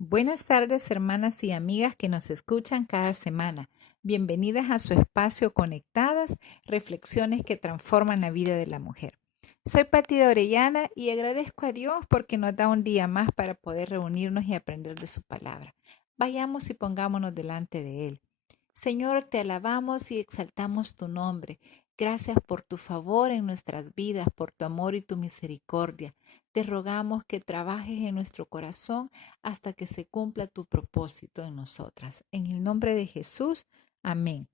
Buenas tardes, hermanas y amigas que nos escuchan cada semana. Bienvenidas a su espacio Conectadas, reflexiones que transforman la vida de la mujer. Soy Pati de Orellana y agradezco a Dios porque nos da un día más para poder reunirnos y aprender de su palabra. Vayamos y pongámonos delante de Él. Señor, te alabamos y exaltamos tu nombre. Gracias por tu favor en nuestras vidas, por tu amor y tu misericordia. Te rogamos que trabajes en nuestro corazón hasta que se cumpla tu propósito en nosotras. En el nombre de Jesús, amén.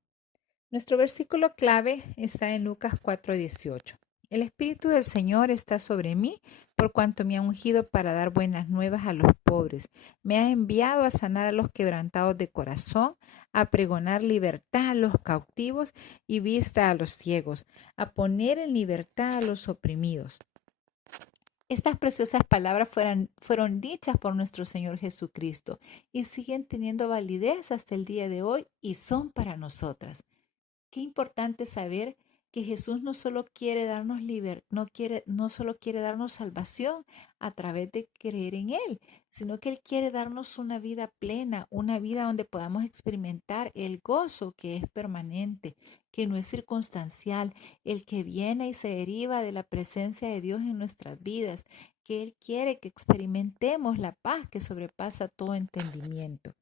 Nuestro versículo clave está en Lucas 4:18. El Espíritu del Señor está sobre mí, por cuanto me ha ungido para dar buenas nuevas a los pobres. Me ha enviado a sanar a los quebrantados de corazón, a pregonar libertad a los cautivos y vista a los ciegos, a poner en libertad a los oprimidos. Estas preciosas palabras fueron dichas por nuestro Señor Jesucristo y siguen teniendo validez hasta el día de hoy y son para nosotras. Qué importante saber que Jesús no solo quiere darnos no solo quiere darnos salvación a través de creer en Él, sino que Él quiere darnos una vida plena, una vida donde podamos experimentar el gozo que es permanente, que no es circunstancial, el que viene y se deriva de la presencia de Dios en nuestras vidas, que Él quiere que experimentemos la paz que sobrepasa todo entendimiento.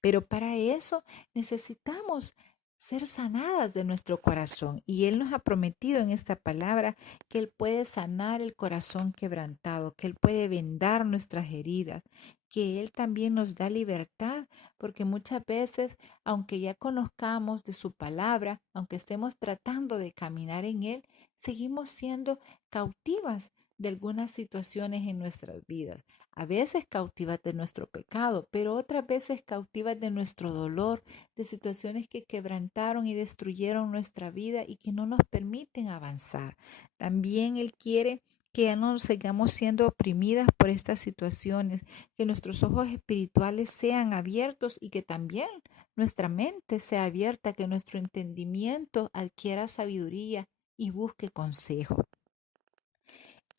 Pero para eso necesitamos ser sanadas de nuestro corazón. Y Él nos ha prometido en esta palabra que Él puede sanar el corazón quebrantado, que Él puede vendar nuestras heridas, que Él también nos da libertad, porque muchas veces, aunque ya conozcamos de su palabra, aunque estemos tratando de caminar en Él, seguimos siendo cautivas de algunas situaciones en nuestras vidas. A veces cautivas de nuestro pecado, pero otras veces cautivas de nuestro dolor, de situaciones que quebrantaron y destruyeron nuestra vida y que no nos permiten avanzar. También Él quiere que ya no sigamos siendo oprimidas por estas situaciones, que nuestros ojos espirituales sean abiertos y que también nuestra mente sea abierta, que nuestro entendimiento adquiera sabiduría y busque consejo.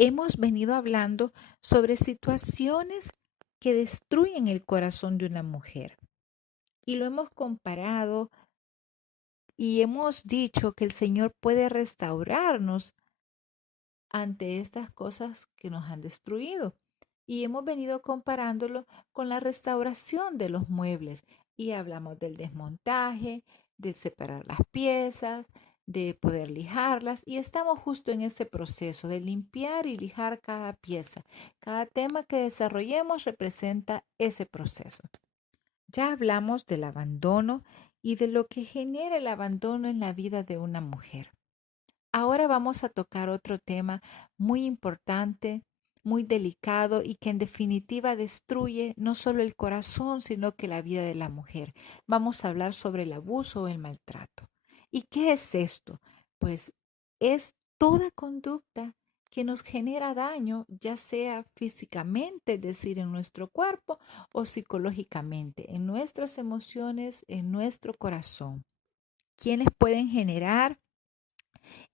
Hemos venido hablando sobre situaciones que destruyen el corazón de una mujer y lo hemos comparado y hemos dicho que el Señor puede restaurarnos ante estas cosas que nos han destruido. Y hemos venido comparándolo con la restauración de los muebles y hablamos del desmontaje, de separar las piezas, de poder lijarlas y estamos justo en ese proceso de limpiar y lijar cada pieza. Cada tema que desarrollemos representa ese proceso. Ya hablamos del abandono y de lo que genera el abandono en la vida de una mujer. Ahora vamos a tocar otro tema muy importante, muy delicado y que en definitiva destruye no solo el corazón, sino que la vida de la mujer. Vamos a hablar sobre el abuso o el maltrato. ¿Y qué es esto? Pues es toda conducta que nos genera daño, ya sea físicamente, es decir, en nuestro cuerpo, o psicológicamente, en nuestras emociones, en nuestro corazón. ¿Quiénes pueden generar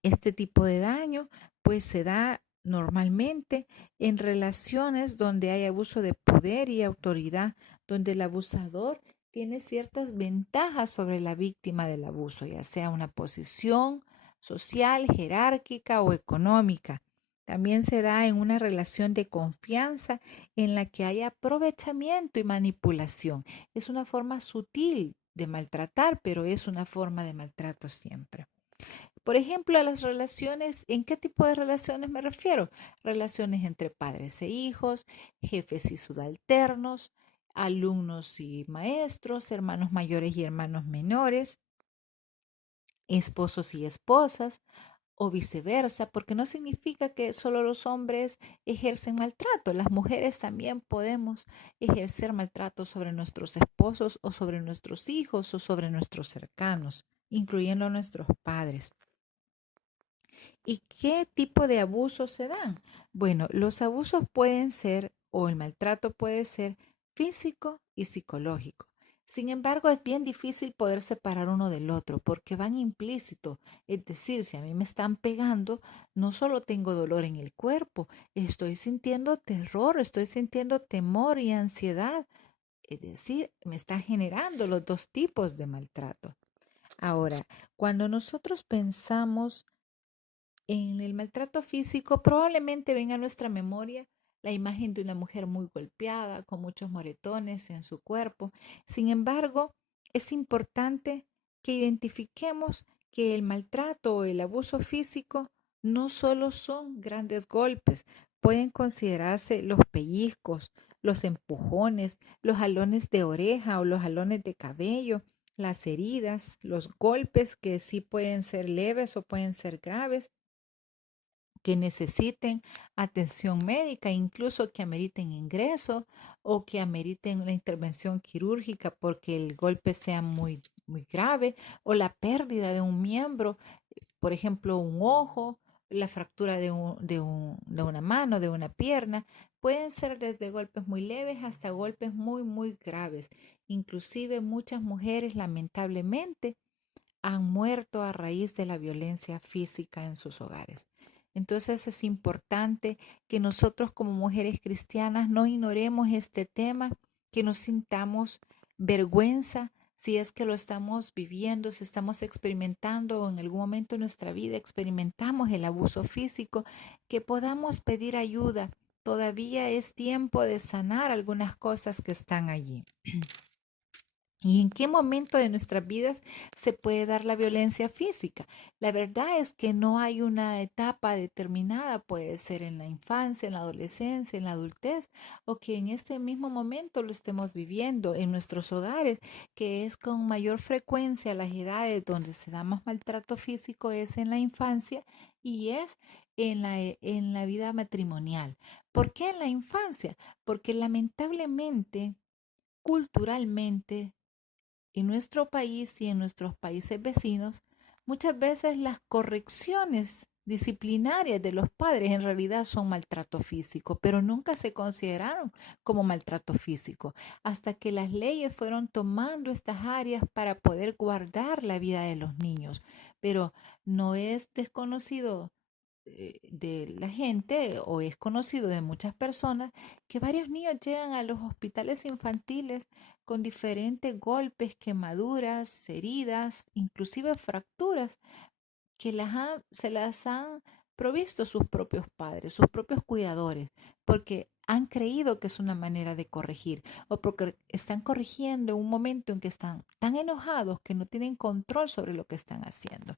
este tipo de daño? Pues se da normalmente en relaciones donde hay abuso de poder y autoridad, donde el abusador tiene ciertas ventajas sobre la víctima del abuso, ya sea una posición social, jerárquica o económica. También se da en una relación de confianza en la que hay aprovechamiento y manipulación. Es una forma sutil de maltratar, pero es una forma de maltrato siempre. Por ejemplo, a las relaciones, ¿en qué tipo de relaciones me refiero? Relaciones entre padres e hijos, jefes y subalternos, alumnos y maestros, hermanos mayores y hermanos menores, esposos y esposas, o viceversa, porque no significa que solo los hombres ejercen maltrato, las mujeres también podemos ejercer maltrato sobre nuestros esposos o sobre nuestros hijos o sobre nuestros cercanos, incluyendo a nuestros padres. ¿Y qué tipo de abusos se dan? Bueno, los abusos pueden ser, o el maltrato puede ser físico y psicológico. Sin embargo, es bien difícil poder separar uno del otro porque van implícito. Es decir, si a mí me están pegando, no solo tengo dolor en el cuerpo, estoy sintiendo terror, estoy sintiendo temor y ansiedad Es decir, me está generando los dos tipos de maltrato. Ahora, cuando nosotros pensamos en el maltrato físico, probablemente venga a nuestra memoria la imagen de una mujer muy golpeada, con muchos moretones en su cuerpo. Sin embargo, es importante que identifiquemos que el maltrato o el abuso físico no solo son grandes golpes, pueden considerarse los pellizcos, los empujones, los jalones de oreja o los jalones de cabello, las heridas, los golpes que sí pueden ser leves o pueden ser graves, que necesiten atención médica, incluso que ameriten ingreso o que ameriten una intervención quirúrgica porque el golpe sea muy grave, o la pérdida de un miembro, por ejemplo, un ojo, la fractura de una mano, de una pierna. Pueden ser desde golpes muy leves hasta golpes muy graves. Inclusive muchas mujeres lamentablemente han muerto a raíz de la violencia física en sus hogares. Entonces es importante que nosotros como mujeres cristianas no ignoremos este tema, que no sintamos vergüenza si es que lo estamos viviendo, si estamos experimentando o en algún momento de nuestra vida experimentamos el abuso físico, que podamos pedir ayuda. Todavía es tiempo de sanar algunas cosas que están allí. ¿Y en qué momento de nuestras vidas se puede dar la violencia física? La verdad es que no hay una etapa determinada, puede ser en la infancia, en la adolescencia, en la adultez, o que en este mismo momento lo estemos viviendo en nuestros hogares, que es con mayor frecuencia las edades donde se da más maltrato físico es en la infancia y es en la vida matrimonial. ¿Por qué en la infancia? Porque lamentablemente, culturalmente, en nuestro país y en nuestros países vecinos, muchas veces las correcciones disciplinarias de los padres en realidad son maltrato físico, pero nunca se consideraron como maltrato físico, hasta que las leyes fueron tomando estas áreas para poder guardar la vida de los niños. Pero no es desconocido de la gente o es conocido de muchas personas que varios niños llegan a los hospitales infantiles con diferentes golpes, quemaduras, heridas, inclusive fracturas que se las han provisto sus propios padres, sus propios cuidadores, porque han creído que es una manera de corregir o porque están corrigiendo en un momento en que están tan enojados que no tienen control sobre lo que están haciendo.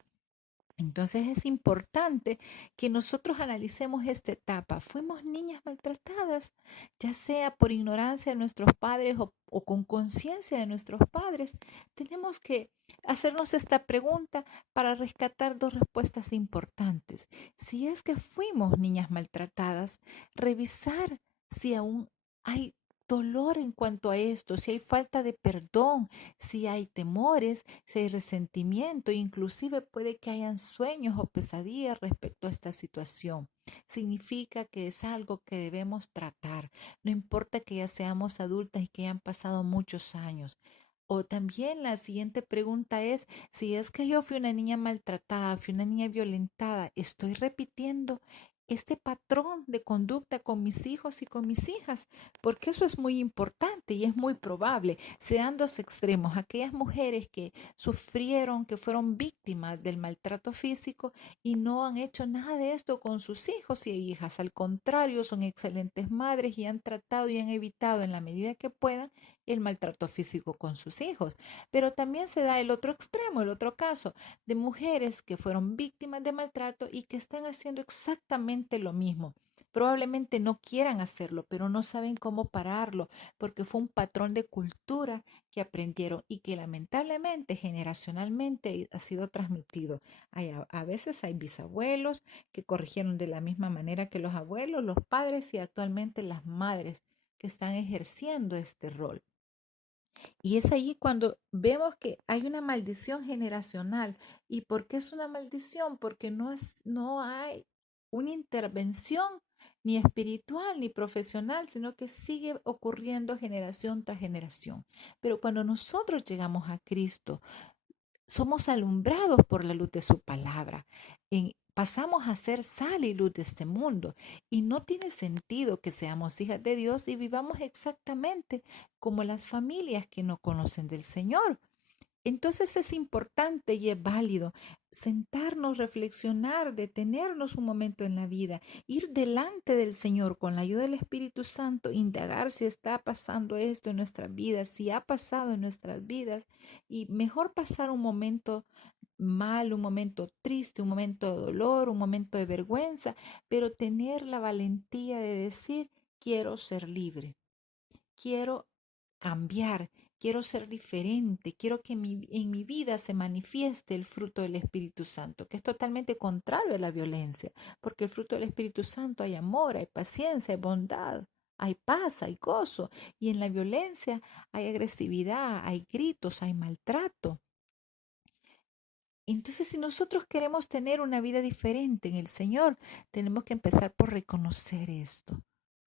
Entonces es importante que nosotros analicemos esta etapa. ¿Fuimos niñas maltratadas, ya sea por ignorancia de nuestros padres o con conciencia de nuestros padres? Tenemos que hacernos esta pregunta para rescatar dos respuestas importantes. Si es que fuimos niñas maltratadas, revisar si aún hay dolor en cuanto a esto, si hay falta de perdón, si hay temores, si hay resentimiento, inclusive puede que hayan sueños o pesadillas respecto a esta situación. Significa que es algo que debemos tratar, no importa que ya seamos adultas y que hayan pasado muchos años. O también la siguiente pregunta es, si es que yo fui una niña maltratada, fui una niña violentada, ¿estoy repitiendo este patrón de conducta con mis hijos y con mis hijas? Porque eso es muy importante y es muy probable. Se dan dos extremos. Aquellas mujeres que sufrieron, que fueron víctimas del maltrato físico y no han hecho nada de esto con sus hijos y hijas. Al contrario, son excelentes madres y han tratado y han evitado en la medida que puedan el maltrato físico con sus hijos. Pero también se da el otro extremo, el otro caso de mujeres que fueron víctimas de maltrato y que están haciendo exactamente lo mismo. Probablemente no quieran hacerlo, pero no saben cómo pararlo, porque fue un patrón de cultura que aprendieron y que lamentablemente generacionalmente ha sido transmitido. A veces hay bisabuelos que corrigieron de la misma manera que los abuelos, los padres y actualmente las madres que están ejerciendo este rol. Y es allí cuando vemos que hay una maldición generacional. ¿Y por qué es una maldición? Porque no hay una intervención ni espiritual ni profesional, sino que sigue ocurriendo generación tras generación. Pero cuando nosotros llegamos a Cristo, somos alumbrados por la luz de su palabra. pasamos a ser sal y luz de este mundo. Y no tiene sentido que seamos hijas de Dios y vivamos exactamente como las familias que no conocen del Señor. Entonces es importante y es válido sentarnos, reflexionar, detenernos un momento en la vida, ir delante del Señor con la ayuda del Espíritu Santo, indagar si está pasando esto en nuestras vidas, si ha pasado en nuestras vidas, y mejor pasar un momento mal, un momento triste, un momento de dolor, un momento de vergüenza, pero tener la valentía de decir, quiero ser libre, quiero cambiar, quiero ser diferente, quiero que en mi vida se manifieste el fruto del Espíritu Santo, que es totalmente contrario a la violencia, porque el fruto del Espíritu Santo hay amor, hay paciencia, hay bondad, hay paz, hay gozo, y en la violencia hay agresividad, hay gritos, hay maltrato. Entonces, si nosotros queremos tener una vida diferente en el Señor, tenemos que empezar por reconocer esto,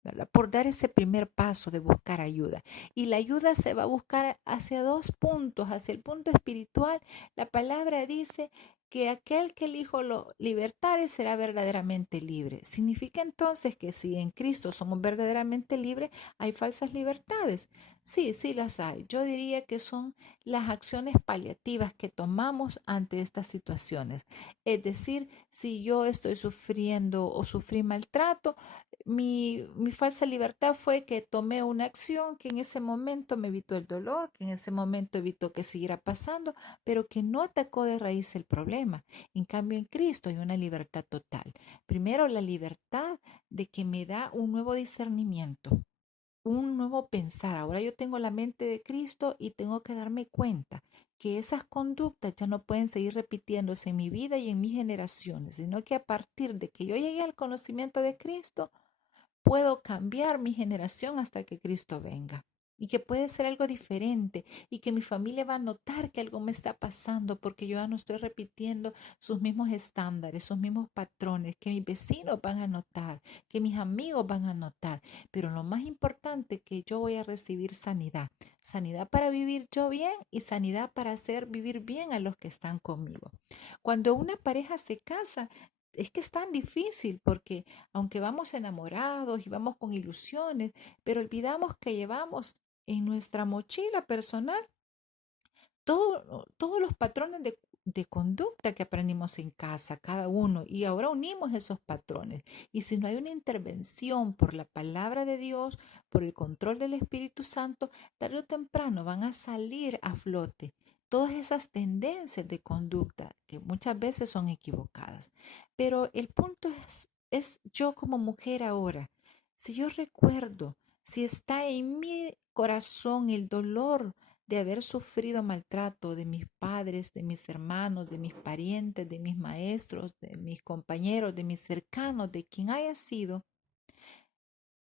¿verdad? Por dar ese primer paso de buscar ayuda. Y la ayuda se va a buscar hacia dos puntos, hacia el punto espiritual. La palabra dice que aquel que el Hijo lo libertare será verdaderamente libre. Significa entonces que si en Cristo somos verdaderamente libres, hay falsas libertades. Sí, sí las hay. Yo diría que son las acciones paliativas que tomamos ante estas situaciones. Es decir, si yo estoy sufriendo o sufrí maltrato, mi falsa libertad fue que tomé una acción que en ese momento me evitó el dolor, que en ese momento evitó que siguiera pasando, pero que no atacó de raíz el problema. En cambio, en Cristo hay una libertad total. Primero, la libertad de que me da un nuevo discernimiento, un nuevo pensar. Ahora yo tengo la mente de Cristo y tengo que darme cuenta que esas conductas ya no pueden seguir repitiéndose en mi vida y en mis generaciones, sino que a partir de que yo llegué al conocimiento de Cristo, puedo cambiar mi generación hasta que Cristo venga. Y que puede ser algo diferente y que mi familia va a notar que algo me está pasando porque yo ya no estoy repitiendo sus mismos estándares, sus mismos patrones, que mis vecinos van a notar, que mis amigos van a notar. Pero lo más importante es que yo voy a recibir sanidad. Sanidad para vivir yo bien y sanidad para hacer vivir bien a los que están conmigo. Cuando una pareja se casa, es que es tan difícil porque aunque vamos enamorados y vamos con ilusiones, pero olvidamos que llevamos en nuestra mochila personal todos los patrones de conducta que aprendimos en casa, cada uno, y ahora unimos esos patrones. Y si no hay una intervención por la palabra de Dios, por el control del Espíritu Santo, tarde o temprano van a salir a flote todas esas tendencias de conducta que muchas veces son equivocadas. Pero el punto es yo como mujer ahora, si yo recuerdo, si está en mi corazón el dolor de haber sufrido maltrato de mis padres, de mis hermanos, de mis parientes, de mis maestros, de mis compañeros, de mis cercanos, de quien haya sido,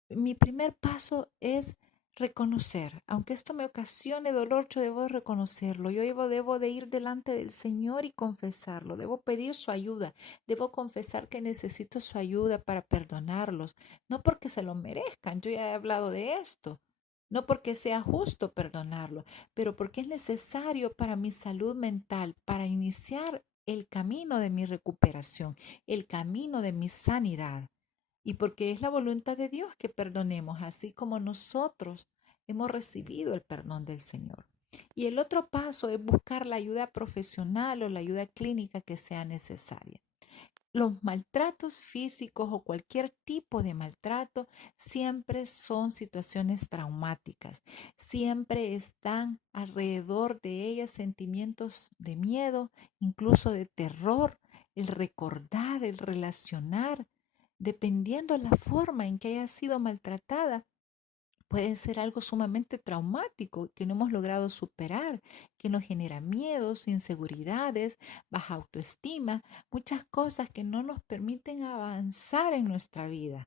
mi primer paso es reconocer, aunque esto me ocasione dolor, yo debo reconocerlo, debo de ir delante del Señor y confesarlo, debo pedir su ayuda, debo confesar que necesito su ayuda para perdonarlos, no porque se lo merezcan, yo ya he hablado de esto, no porque sea justo perdonarlo, pero porque es necesario para mi salud mental, para iniciar el camino de mi recuperación, el camino de mi sanidad. Y porque es la voluntad de Dios que perdonemos, así como nosotros hemos recibido el perdón del Señor. Y el otro paso es buscar la ayuda profesional o la ayuda clínica que sea necesaria. Los maltratos físicos o cualquier tipo de maltrato siempre son situaciones traumáticas. Siempre están alrededor de ellas sentimientos de miedo, incluso de terror, el recordar, el relacionar, dependiendo la forma en que haya sido maltratada, puede ser algo sumamente traumático que no hemos logrado superar, que nos genera miedos, inseguridades, baja autoestima, muchas cosas que no nos permiten avanzar en nuestra vida.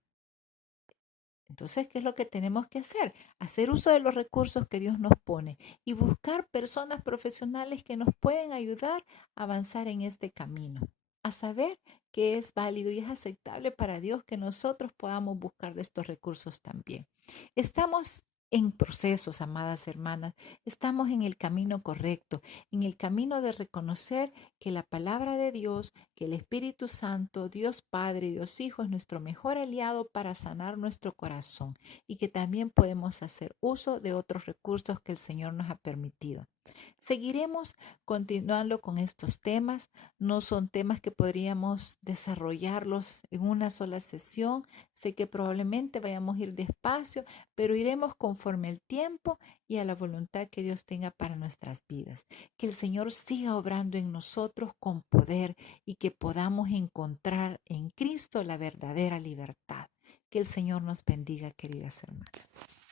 Entonces, ¿qué es lo que tenemos que hacer? Hacer uso de los recursos que Dios nos pone y buscar personas profesionales que nos pueden ayudar a avanzar en este camino, a saber que es válido y es aceptable para Dios que nosotros podamos buscar de estos recursos también. Estamos en procesos, amadas hermanas. Estamos en el camino correcto, en el camino de reconocer que la palabra de Dios, que el Espíritu Santo, Dios Padre, Dios Hijo es nuestro mejor aliado para sanar nuestro corazón y que también podemos hacer uso de otros recursos que el Señor nos ha permitido. Seguiremos continuando con estos temas. No son temas que podríamos desarrollarlos en una sola sesión. Sé que probablemente vayamos a ir despacio, pero iremos conforme al tiempo y a la voluntad que Dios tenga para nuestras vidas. Que el Señor siga obrando en nosotros con poder y que podamos encontrar en Cristo la verdadera libertad. Que el Señor nos bendiga, queridas hermanas.